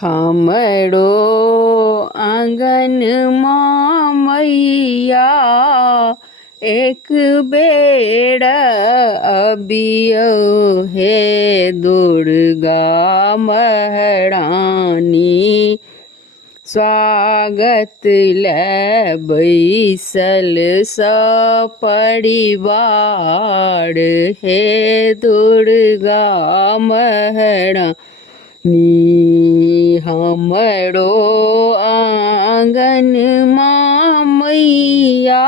हमरो आंगनमा मैया एक बेड़ अबियो हे दुर्गा महारानी। स्वागत ले बैसल सपरिवार हे दुर्गा महारानी। हमरो आंगनमा मैया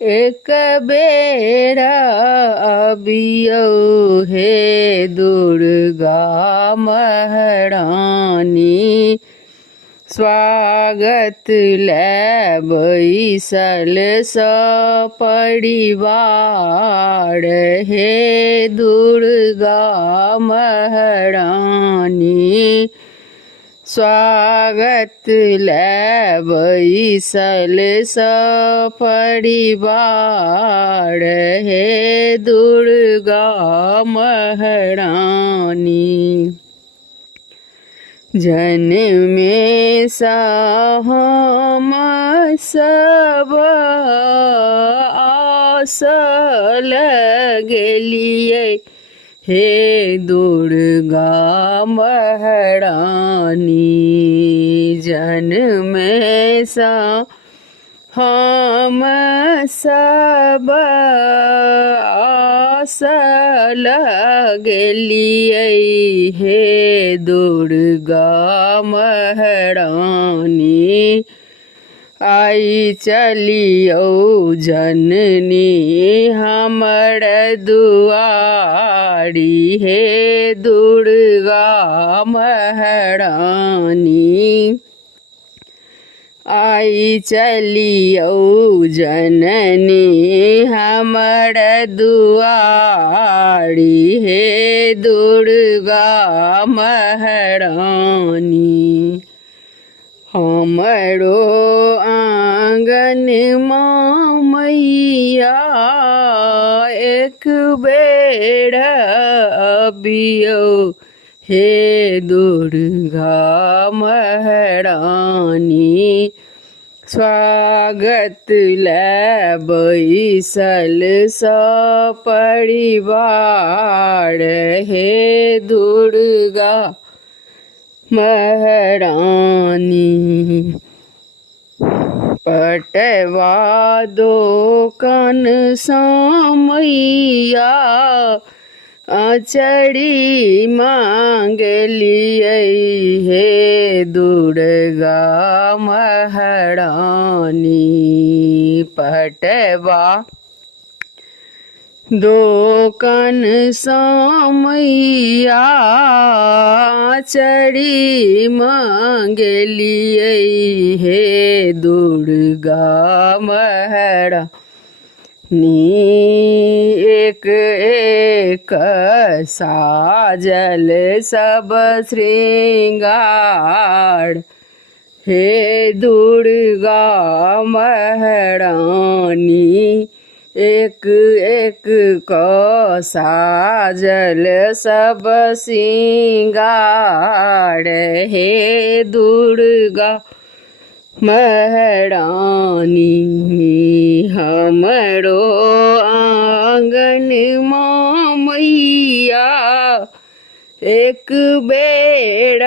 एक बेर अबियो हे दुर्गा महारानी। स्वागत ले बैसल सपरिवार हे दुर्गा महारानी। स्वागत ले बैसल सपरिवार हे दुर्गा महारानी। जन्मे सा हम सब आस लगलिए हे दुर्गा महारानी। जन्मे सा हम सब आस लगलिए हे दुर्गा महारानी। आई चलियो जननी हमर दुआरी हे दुर्गा महारानी। आई चलियो जननी हमर दुआरी हे दुर्गा महारानी। हमरो आंगनमा मैया एक बेर अबियो हे दुर्गा महारानी। स्वागत ले बैसल सपरिवार हे दुर्गा महारानी। पटवा दोकान समैया आचरी मांगलिए हे दुर्गा महारानी। पटवा दोकान समैया आचरी मांगलिए हे दुर्गा महारानी। एक एक साजल सब श्रृंगार हे दुर्गा महारानी। एक एक को साजल सब श्रृंगार हे दुर्गा महारानी। हमरो आंगनमा मैया एक बेर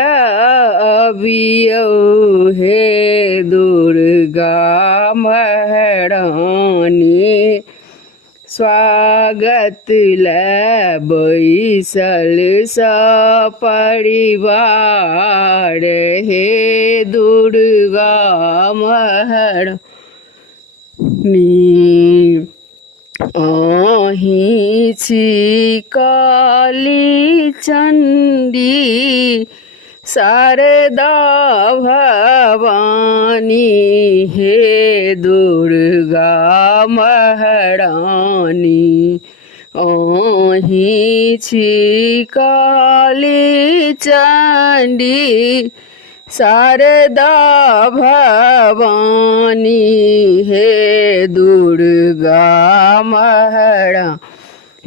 अबियो हे दुर्गा महारानी। स्वागत ले बैसल सपरिवार हे दुर्गा महारानी। आही छी काली चंडी शारदा भवानी हे दुर्गा महारानी। आही छी काली चंडी शारदा भवानी हे दुर्गा महारानी।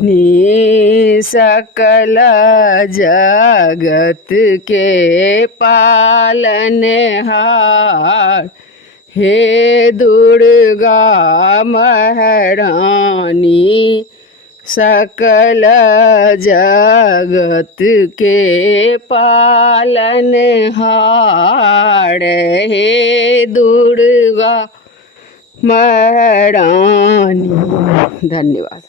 नी सकल जगत के पालनहार हे दुर्गा महारानी सकल जगत के पालनहार हे दुर्गा महारानी। धन्यवाद।